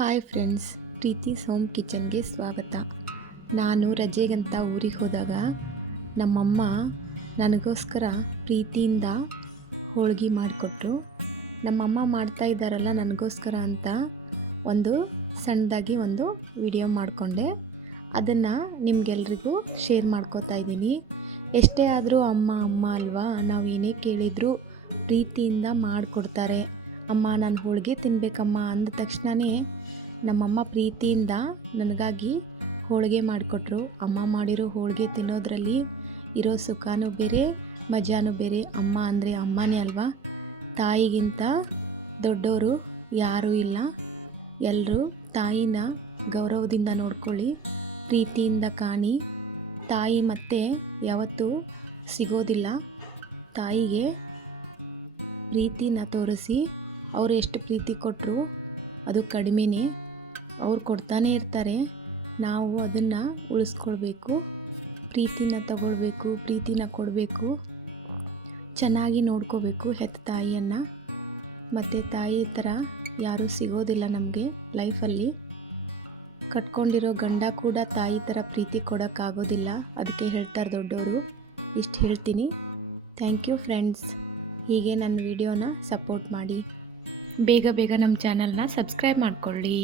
Hi friends, ಪ್ರೀತಿ home ಕಿಚನ್ಗೆ ಸ್ವಾಗತ. ನಾನು ರಜೆಗಂತ ಊರಿಗೆ ಹೋದಾಗ ನಮ್ಮಮ್ಮ ನನಗೋಸ್ಕರ ಪ್ರೀತಿಯಿಂದ ಹೋಳ್ಗೆ ಮಾಡಿಕೊಟ್ರು. ನಮ್ಮಮ್ಮ ಮಾಡ್ತಾ ಇದ್ದಾರಲ್ಲ ನನಗೋಸ್ಕರ ಅಂತ ಒಂದು ಸಣ್ಣದಾಗಿ ಒಂದು ವಿಡಿಯೋ ಮಾಡಿಕೊಂಡೆ. ಅದನ್ನು ನಿಮಗೆಲ್ರಿಗೂ ಶೇರ್ ಮಾಡ್ಕೋತಾ ಇದ್ದೀನಿ. ಎಷ್ಟೇ ಆದರೂ ಅಮ್ಮ ಅಮ್ಮ ಅಲ್ವಾ, ನಾವು ಏನೇ ಕೇಳಿದರೂ ಪ್ರೀತಿಯಿಂದ ಮಾಡಿಕೊಡ್ತಾರೆ. ಅಮ್ಮ ನಾನು ಹೋಳಿಗೆ ತಿನ್ನಬೇಕಮ್ಮ ಅಂದ ತಕ್ಷಣವೇ ನಮ್ಮಮ್ಮ ಪ್ರೀತಿಯಿಂದ ನನಗಾಗಿ ಹೋಳಿಗೆ ಮಾಡಿಕೊಟ್ರು. ಅಮ್ಮ ಮಾಡಿರೋ ಹೋಳಿಗೆ ತಿನ್ನೋದ್ರಲ್ಲಿ ಇರೋ ಸುಖನೂ ಬೇರೆ, ಮಜಾನೂ ಬೇರೆ. ಅಮ್ಮ ಅಂದರೆ ಅಮ್ಮನೇ ಅಲ್ವಾ. ತಾಯಿಗಿಂತ ದೊಡ್ಡವರು ಯಾರೂ ಇಲ್ಲ. ಎಲ್ಲರೂ ತಾಯಿನ ಗೌರವದಿಂದ ನೋಡ್ಕೊಳ್ಳಿ, ಪ್ರೀತಿಯಿಂದ ಕಾಣಿ. ತಾಯಿ ಮತ್ತೆ ಯಾವತ್ತೂ ಸಿಗೋದಿಲ್ಲ. ತಾಯಿಗೆ ಪ್ರೀತಿನ ತೋರಿಸಿ. ಅವರು ಎಷ್ಟು ಪ್ರೀತಿ ಕೊಟ್ಟರು ಅದು ಕಡಿಮೆನೇ. ಅವ್ರು ಕೊಡ್ತಾನೇ ಇರ್ತಾರೆ. ನಾವು ಅದನ್ನು ಉಳಿಸ್ಕೊಳ್ಬೇಕು, ಪ್ರೀತಿನ ತಗೊಳ್ಬೇಕು, ಪ್ರೀತಿನ ಕೊಡಬೇಕು, ಚೆನ್ನಾಗಿ ನೋಡ್ಕೋಬೇಕು ಹೆತ್ತ ತಾಯಿಯನ್ನು. ಮತ್ತು ತಾಯಿ ಥರ ಯಾರೂ ಸಿಗೋದಿಲ್ಲ ನಮಗೆ ಲೈಫಲ್ಲಿ. ಕಟ್ಕೊಂಡಿರೋ ಗಂಡ ಕೂಡ ತಾಯಿ ಥರ ಪ್ರೀತಿ ಕೊಡೋಕ್ಕಾಗೋದಿಲ್ಲ. ಅದಕ್ಕೆ ಹೇಳ್ತಾರೆ ದೊಡ್ಡವರು. ಇಷ್ಟು ಹೇಳ್ತೀನಿ. Thank you friends. ಹೀಗೆ ನನ್ನ ವಿಡಿಯೋನ ಸಪೋರ್ಟ್ ಮಾಡಿ. ಬೇಗ ಬೇಗ ನಮ್ಮ ಚಾನಲ್ನ ಸಬ್ಸ್ಕ್ರೈಬ್ ಮಾಡ್ಕೊಳ್ಳಿ.